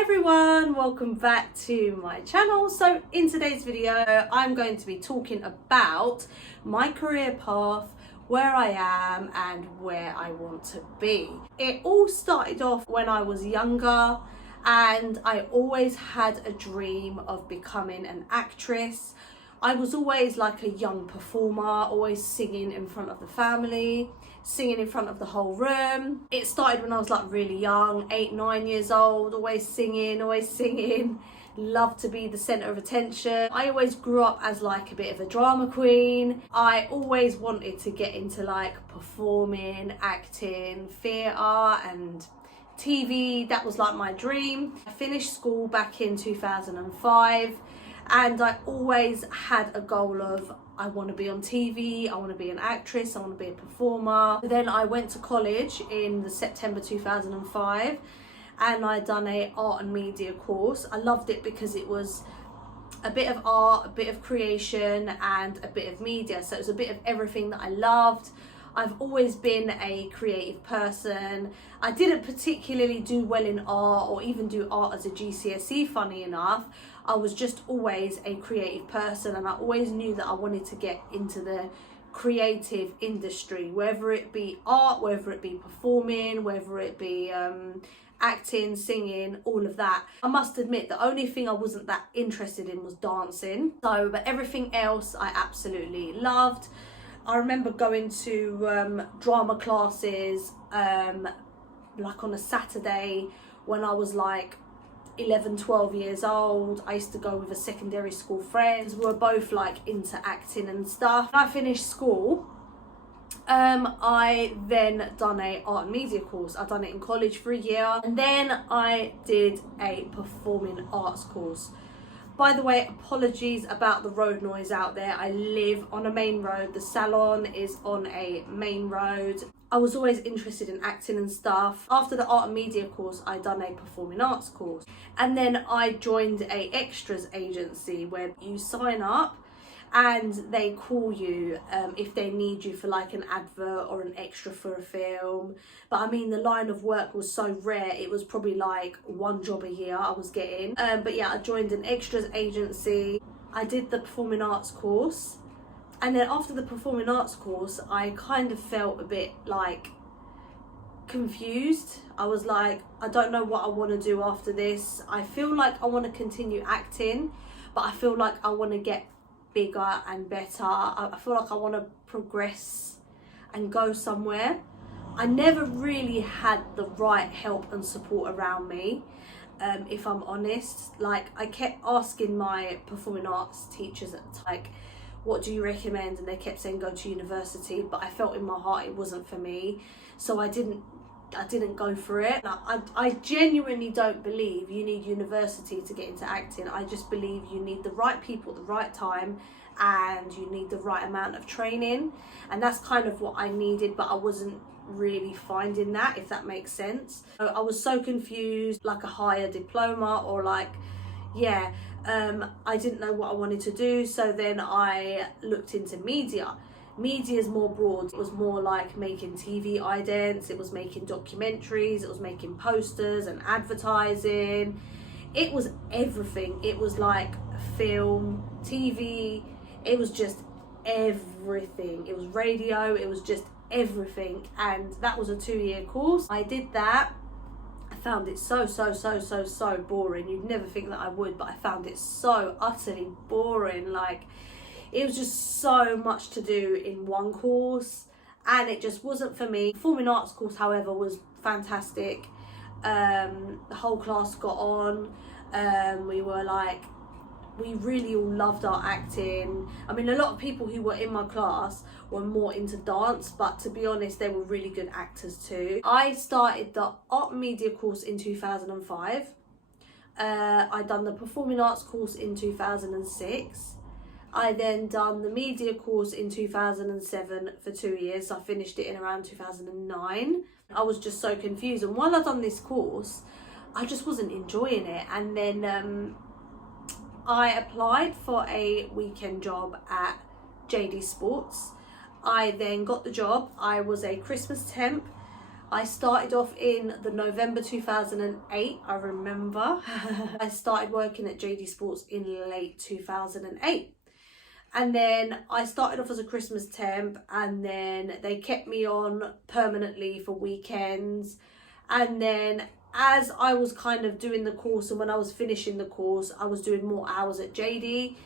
Hi everyone, welcome back to my channel. So in today's video I'm going to be talking about my career path, where I am and where I want to be. It all started off when I was younger and I always had a dream of becoming an actress. I was always like a young performer, always singing in front of the family, singing in front of the whole room. It started when I was like really young, 8-9 years old, always singing, loved to be the centre of attention. I always grew up as like a bit of a drama queen. I always wanted to get into like performing, acting, theatre and TV. That was like my dream. I finished school back in 2005. And I always had a goal of, I want to be on TV, I want to be an actress, I want to be a performer. Then I went to college in the September 2005 and I done a art and media course. I loved it because it was a bit of art, a bit of creation and a bit of media. So it was a bit of everything that I loved. I've always been a creative person. I didn't particularly do well in art or even do art as a GCSE, funny enough. I was just always a creative person and I always knew that I wanted to get into the creative industry, whether it be art, whether it be performing, whether it be acting, singing, all of that. I must admit the only thing I wasn't that interested in was dancing. But everything else I absolutely loved. I remember going to drama classes like on a Saturday when I was like 11-12 years old. I used to go with a secondary school friend. We were both like into acting and stuff. When I finished school, I then done a art and media course. I done it in college for a year and then I did a performing arts course. By the way, apologies about the road noise out there. I live on a main road. The salon is on a main road. I was always interested in acting and stuff. After the art and media course, I done a performing arts course. And then I joined a extras agency where you sign up and they call you if they need you for like an advert or an extra for a film. But I mean, the line of work was so rare, it was probably like one job a year I was getting. But yeah, I joined an extras agency. I did the performing arts course. And then after the performing arts course, I kind of felt a bit like confused. I was like, I don't know what I want to do after this. I feel like I want to continue acting, but I feel like I want to get bigger and better. I feel like I want to progress and go somewhere. I never really had the right help and support around me, if I'm honest. Like, I kept asking my performing arts teachers at the time, like, what do you recommend? And they kept saying go to university, but I felt in my heart it wasn't for me, so I didn't go for it. I genuinely don't believe you need university to get into acting. I just believe you need the right people at the right time and you need the right amount of training, and that's kind of what I needed, but I wasn't really finding that, if that makes sense. So I was so confused, like a higher diploma or like, yeah, I didn't know what I wanted to do. So then I looked into media. Media is more broad. It was more like making TV idents, it was making documentaries, it was making posters and advertising. It was everything. It was like film, TV, it was just everything. It was radio, it was just everything. And that was a 2-year course. I did that. I found it so boring. You'd never think that I would, but I found it so utterly boring. Like, it was just so much to do in one course and it just wasn't for me. Performing arts course, however, was fantastic. The whole class got on. We really all loved our acting. I mean, a lot of people who were in my class were more into dance, but to be honest, they were really good actors too. I started the art and media course in 2005. I done the performing arts course in 2006. I then done the media course in 2007 for 2 years. So I finished it in around 2009. I was just so confused. And while I done this course, I just wasn't enjoying it. And then I applied for a weekend job at JD Sports. I then got the job. I was a Christmas temp. I started off in the November 2008, I remember. I started working at JD Sports in late 2008. And then I started off as a Christmas temp, and then they kept me on permanently for weekends. And then as I was kind of doing the course, and when I was finishing the course, I was doing more hours at JD.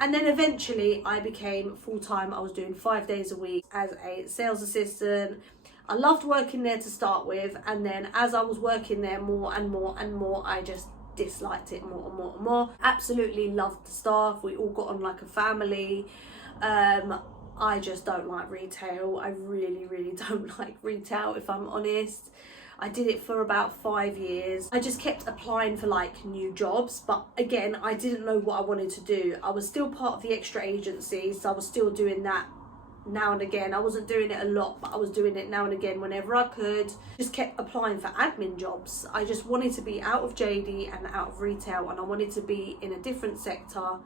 And then eventually I became full-time. I was doing 5 days a week as a sales assistant. I loved working there to start with, and then as I was working there more and more and more, I just disliked it more and more and more. Absolutely loved the staff. We all got on like a family. I just don't like retail. I really don't like retail, if I'm honest. I did it for about 5 years. I just kept applying for like new jobs, but again, I didn't know what I wanted to do. I was still part of the extra agency, so I was still doing that now and again. I wasn't doing it a lot, but I was doing it now and again whenever I could. Just kept applying for admin jobs. I just wanted to be out of JD and out of retail, and I wanted to be in a different sector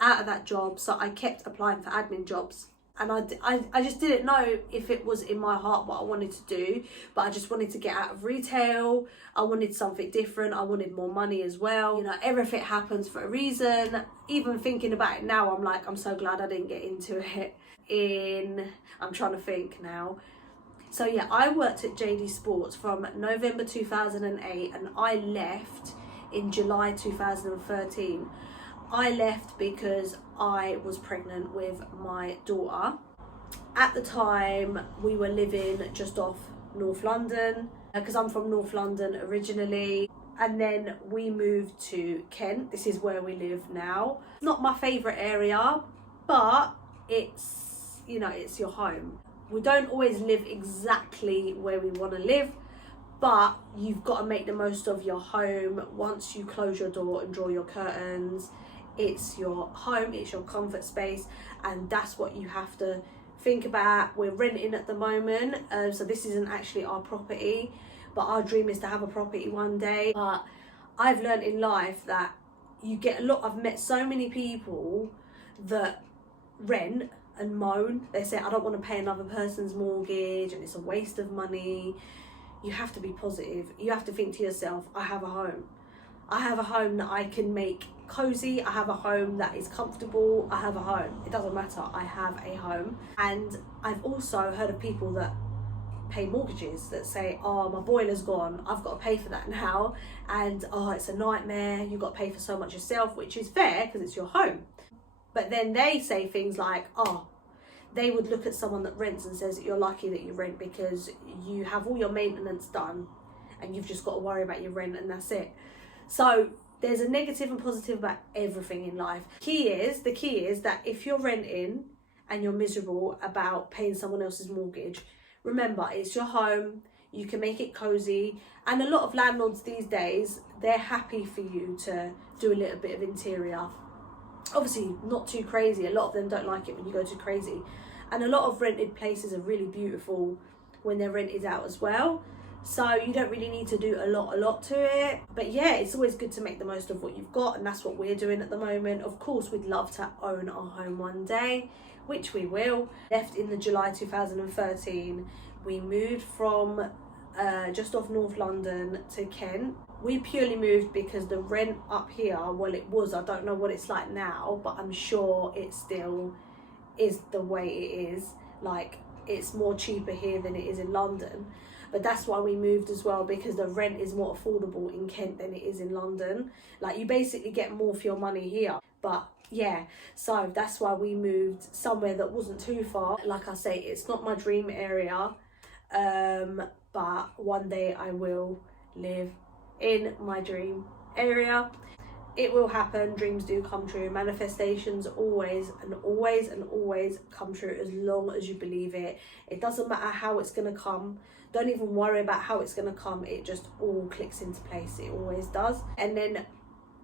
out of that job, so I kept applying for admin jobs. And I just didn't know if it was in my heart what I wanted to do, but I just wanted to get out of retail. I wanted something different. I wanted more money as well. You know, everything happens for a reason. Even thinking about it now, I'm like, I'm so glad I didn't get into it. I'm trying to think now. So yeah, I worked at JD Sports from November 2008, and I left in July 2013. I left because I was pregnant with my daughter. At the time, we were living just off North London, because I'm from North London originally. And then we moved to Kent. This is where we live now. Not my favourite area, but it's, you know, it's your home. We don't always live exactly where we want to live, but you've got to make the most of your home. Once you close your door and draw your curtains, it's your home, it's your comfort space, and that's what you have to think about. We're renting at the moment, so this isn't actually our property, but our dream is to have a property one day. But I've learned in life that I've met so many people that rent and moan. They say, I don't want to pay another person's mortgage and it's a waste of money. You have to be positive. You have to think to yourself, I have a home. I have a home that I can make cozy. I have a home that is comfortable. I have a home. It doesn't matter. I have a home. And I've also heard of people that pay mortgages that say, oh, my boiler's gone, I've got to pay for that now, and oh, it's a nightmare, you've got to pay for so much yourself, which is fair because it's your home. But then they say things like, oh, they would look at someone that rents and says, you're lucky that you rent because you have all your maintenance done and you've just got to worry about your rent and that's it. So there's a negative and positive about everything in life. The key is that if you're renting and you're miserable about paying someone else's mortgage, remember, it's your home, you can make it cozy, and a lot of landlords these days, they're happy for you to do a little bit of interior. Obviously not too crazy. A lot of them don't like it when you go too crazy, and a lot of rented places are really beautiful when they're rented out as well, so you don't really need to do a lot to it. But yeah, it's always good to make the most of what you've got, and that's what we're doing at the moment. Of course, we'd love to own our home one day, which we will. Left in the July 2013. We moved from just off North London to Kent. We purely moved because the rent up here, well, it was, I don't know what it's like now, but I'm sure it still is the way it is. Like, it's more cheaper here than it is in London. But that's why we moved as well, because the rent is more affordable in Kent than it is in London. Like, you basically get more for your money here. But yeah, so that's why we moved somewhere that wasn't too far. Like I say, it's not my dream area, but one day I will live in my dream area. It will happen. Dreams do come true. Manifestations always come true as long as you believe it. It doesn't matter how it's going to come. Don't even worry about how it's going to come. It just all clicks into place. It always does. And then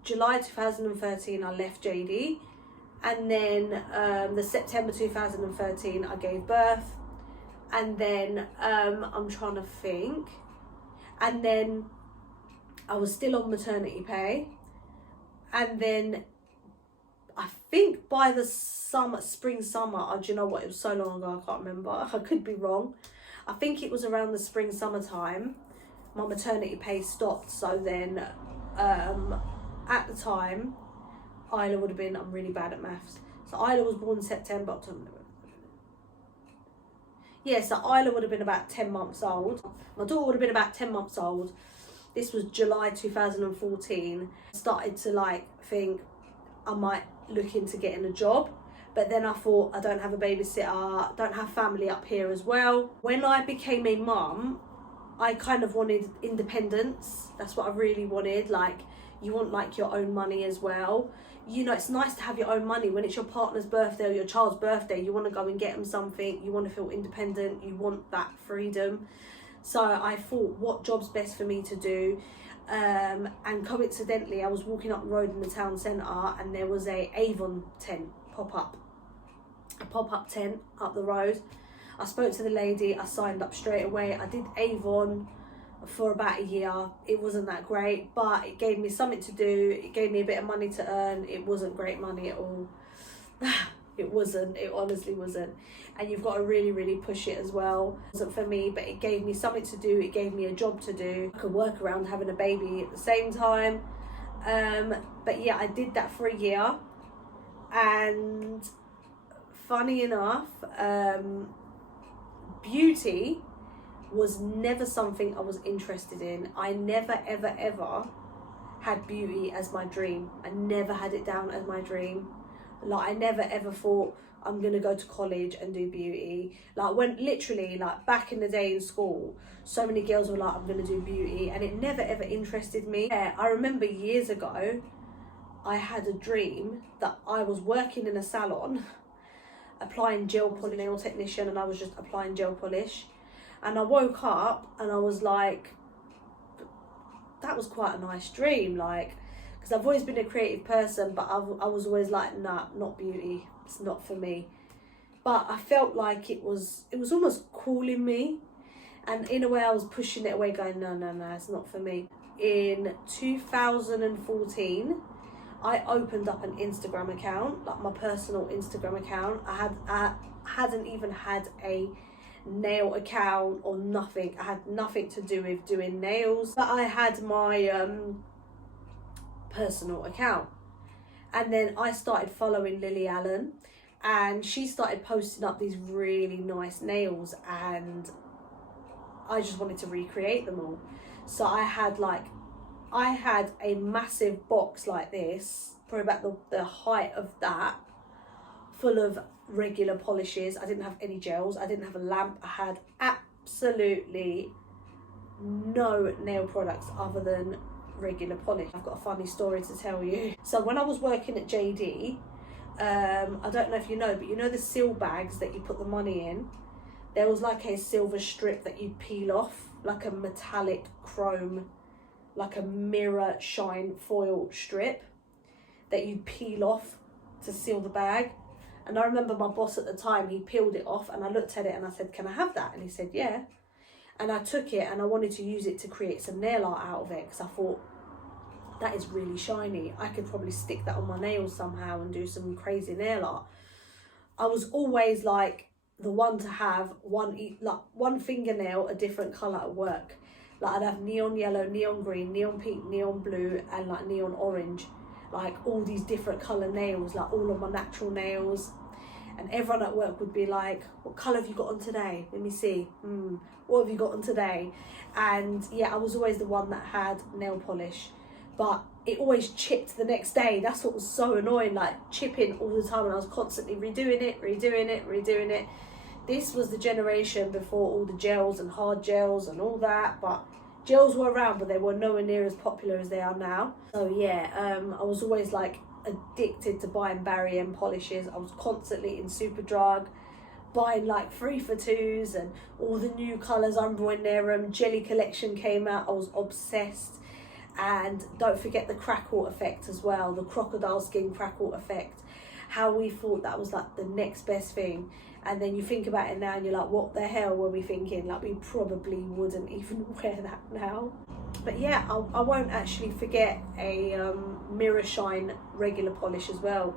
July 2013, I left JD. And then the September 2013, I gave birth. And then I'm trying to think. And then I was still on maternity pay. And then I think by the spring, summer, do you know what? It was so long ago, I can't remember. I could be wrong. I think it was around the spring, summertime, my maternity pay stopped. So then at the time, Isla would have been, I'm really bad at maths. So Isla was born in September, October. Yeah, so Isla would have been about 10 months old. My daughter would have been about 10 months old. This was July 2014. I started to like think I might look into getting a job. But then I thought, I don't have a babysitter, don't have family up here as well. When I became a mum, I kind of wanted independence. That's what I really wanted. Like, you want like your own money as well. You know, it's nice to have your own money. When it's your partner's birthday or your child's birthday, you want to go and get them something. You want to feel independent. You want that freedom. So I thought, what job's best for me to do? And coincidentally, I was walking up the road in the town centre and there was a Avon tent a pop-up tent up the road. I spoke to the lady, I signed up straight away. I did Avon for about a year. It wasn't that great, but it gave me something to do. It gave me a bit of money to earn. It wasn't great money at all. It honestly wasn't. And you've got to really, really push it as well. It wasn't for me, but it gave me something to do. It gave me a job to do. I could work around having a baby at the same time. But yeah, I did that for a year. And funny enough, beauty was never something I was interested in. I never, ever, ever had beauty as my dream. I never had it down as my dream. Like, I never, ever thought I'm going to go to college and do beauty. Like, when literally, like, back in the day in school, so many girls were like, I'm going to do beauty. And it never, ever interested me. Yeah, I remember years ago, I had a dream that I was working in a salon, applying gel polish, nail technician, and I was just applying gel polish. And I woke up and I was like, that was quite a nice dream, like, because I've always been a creative person, but I was always like, nah, not beauty, it's not for me. But I felt like it was almost calling me, and in a way I was pushing it away, going, no, it's not for me. In 2014, I opened up an Instagram account, like my personal Instagram account. I hadn't even had a nail account or nothing. I had nothing to do with doing nails, but I had my personal account. And then I started following Lily Allen, and she started posting up these really nice nails, and I just wanted to recreate them all. So I had a massive box like this, probably about the height of that, full of regular polishes. I didn't have any gels, I didn't have a lamp, I had absolutely no nail products other than regular polish. I've got a funny story to tell you. So when I was working at JD, I don't know if you know, but you know the seal bags that you put the money in? There was like a silver strip that you'd peel off, like a metallic chrome, like a mirror shine foil strip that you peel off to seal the bag. And I remember my boss at the time, he peeled it off, and I looked at it and I said, can I have that? And he said, yeah. And I took it and I wanted to use it to create some nail art out of it, because I thought, that is really shiny. I could probably stick that on my nails somehow and do some crazy nail art. I was always like the one to have one fingernail a different colour at work. Like, I'd have neon yellow, neon green, neon pink, neon blue, and like neon orange. Like all these different colour nails, like all of my natural nails. And everyone at work would be like, what colour have you got on today? Let me see. What have you got on today? And yeah, I was always the one that had nail polish. But it always chipped the next day. That's what was so annoying, like chipping all the time. And I was constantly redoing it. This was the generation before all the gels and hard gels and all that. But gels were around, but they were nowhere near as popular as they are now. So yeah, I was always like addicted to buying Barry M polishes. I was constantly in Superdrug buying like 3 for 2s and all the new colours. I remember when their jelly collection came out, I was obsessed. And don't forget the crackle effect as well, the crocodile skin crackle effect. How we thought that was like the next best thing. And then you think about it now and you're like, what the hell were we thinking? Like, we probably wouldn't even wear that now. But yeah, I won't actually forget a mirror shine regular polish as well.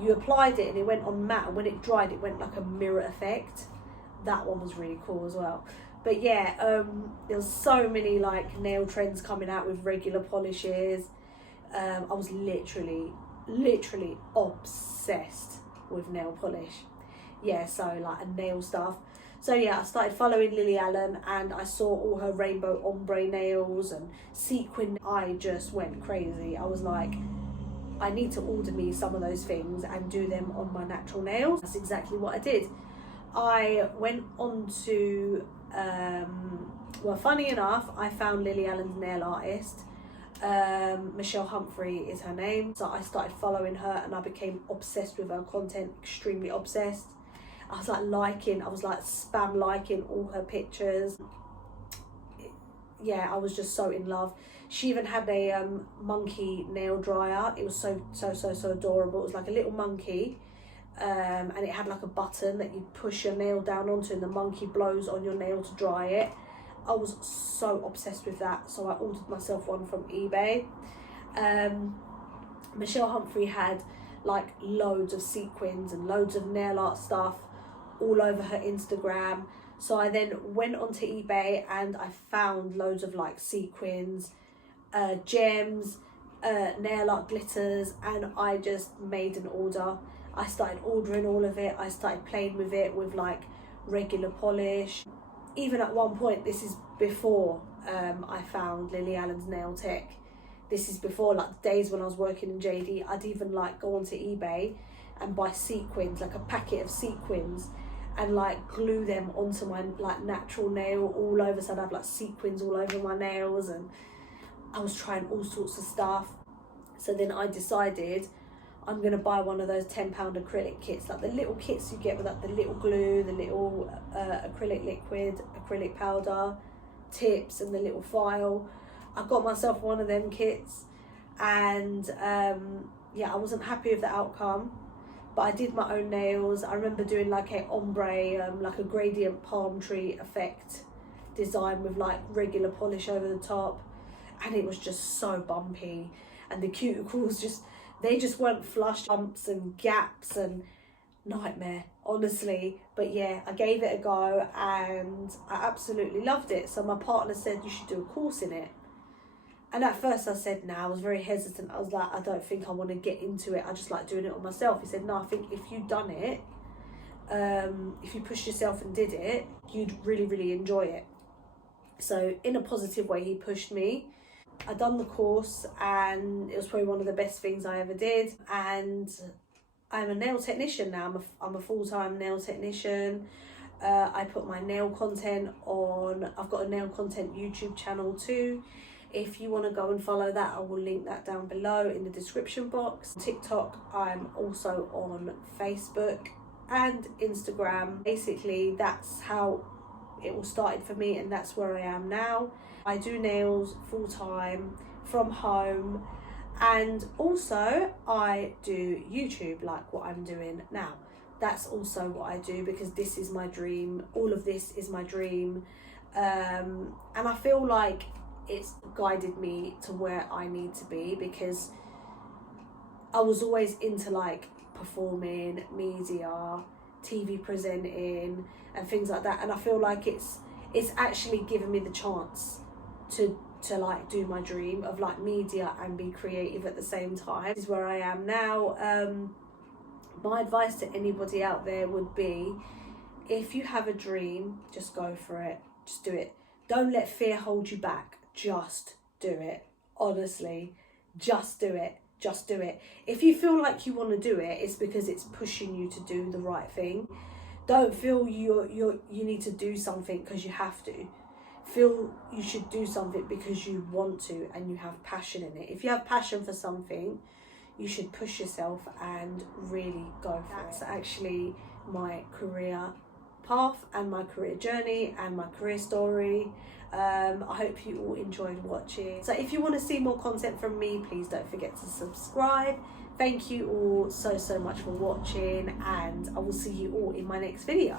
You applied it and it went on matte, and when it dried it went like a mirror effect. that one was really cool as well. But yeah, there was so many like nail trends coming out with regular polishes. I was literally obsessed with nail polish. Yeah, so like a nail stuff. So yeah, I started following Lily Allen and I saw all her rainbow ombre nails and sequin. I just went crazy. I was like, I need to order me some of those things and do them on my natural nails. That's exactly what I did. I went on to, well, funny enough, I found Lily Allen's nail artist. Michelle Humphrey is her name. So I started following her and I became obsessed with her content, extremely obsessed. I was like spam liking all her pictures. Yeah, I was just so in love. She even had a monkey nail dryer. It was so adorable. It was like a little monkey, and it had like a button that you push your nail down onto and the monkey blows on your nail to dry it. I was so obsessed with that, so I ordered myself one from eBay. Michelle Humphrey had like loads of sequins and loads of nail art stuff all over her Instagram. So I then went onto eBay and I found loads of like sequins, gems, nail art glitters, and I just made an order. I started ordering all of it. I started playing with it with like regular polish. Even at one point, this is before I found Lily Allen's nail tech. This is before like the days when I was working in JD. I'd even like go onto eBay and buy sequins, like a packet of sequins, and like glue them onto my like natural nail all over. So I'd have like sequins all over my nails, and I was trying all sorts of stuff. So then I decided I'm gonna buy one of those £10 acrylic kits, like the little kits you get with like the little glue, the little acrylic liquid, acrylic powder, tips, and the little file. I got myself one of them kits, and yeah, I wasn't happy with the outcome, but I did my own nails. I remember doing like a ombre, like a gradient palm tree effect design with like regular polish over the top, and it was just so bumpy, and the cuticles they just weren't flush, bumps and gaps and nightmare, honestly. But yeah, I gave it a go and I absolutely loved it. So my partner said, you should do a course in it. And at first I said, no, I was very hesitant. I was like, I don't think I want to get into it. I just like doing it on myself. He said, no, I think if you'd done it, if you pushed yourself and did it, you'd really enjoy it. So in a positive way, he pushed me. I done the course and it was probably one of the best things I ever did. And I'm a nail technician now. I'm a full-time nail technician. I put my nail content on. I've got a nail content YouTube channel too. If you want to go and follow that, I will link that down below in the description box. TikTok, I'm also on Facebook and Instagram. Basically, that's how it all started for me, and that's where I am now. I do nails full-time from home, and also I do YouTube like what I'm doing now. That's also what I do because this is my dream. All of this is my dream, and I feel like it's guided me to where I need to be, because I was always into like performing, media, TV presenting and things like that, and I feel like it's actually given me the chance to like do my dream of like media and be creative at the same time. This is where I am now. My advice to anybody out there would be, if you have a dream, just go for it, just do it. Don't let fear hold you back. Just do it. Honestly, just do it. Just do it. If you feel like you want to do it, it's because it's pushing you to do the right thing. Don't feel you need to do something because you have to. Feel you should do something because you want to and you have passion in it. If you have passion for something, you should push yourself and really go for it. That's actually my career path and my career journey and my career story. I hope you all enjoyed watching. So if you want to see more content from me, please don't forget to subscribe. Thank you all so much for watching, and I will see you all in my next video.